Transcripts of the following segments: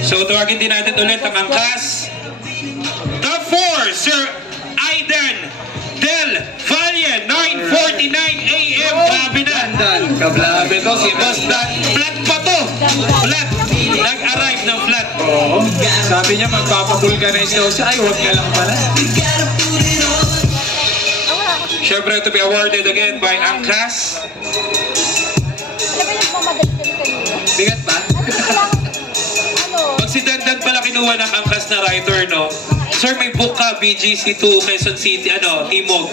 So tawagin din natin ulit ang angkas. Top 4, Sir Aiden Del Valle, 9:49 AM. Grabe na. Dan, kablabe to si Boss Dan. Flat pa to. Flat. Nag-arrive ng flat. Oo. Sabi niya magpapavulcanize daw siya. Ay, huwag nga lang pala. Siyempre to be awarded again by Angkas. Alam mo yung mamadali kanina? Bigat ba? Ano? Pag si Dandan pala kinuha ng Angkas na writer, no? Sir, may book ka, BGC2, Quezon City, Timog.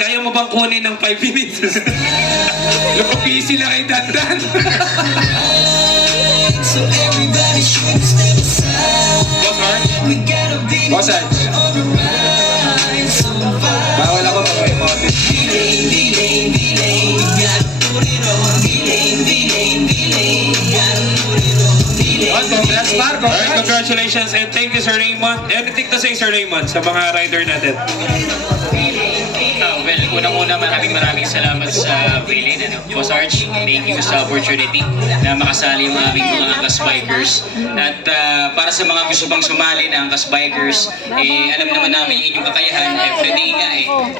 Kaya mo bang kunin ng 5 minutes? Lupapisi lang kay Dandan. Boss Art? Boss Arch. Bawal ako pag may motive. Congrats, Marco. Alright, congratulations and thank you, Sir Raymond. Anything to say, Sir Raymond, sa mga rider natin? Well, unang-una maraming salamat sa Willie, Boss Arch. Thank you sa opportunity na makasali yung aming mga Angkas Bikers. At para sa mga gusto pang sumali ng Angkas Bikers, alam naman namin yung inyong kakayahan. Everyday nga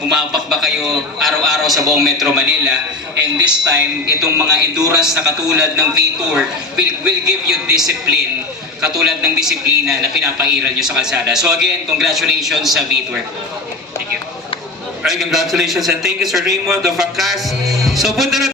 umapak ba kayo araw-araw sa buong Metro Manila. And this time, itong mga endurance na katulad ng V-Tour will give you discipline, katulad ng disiplina na pinapairal nyo sa kalsada. So again, congratulations sa V-Tour. Thank you. Alright, congratulations and thank you, Sir Raymond of Angkas. So punta na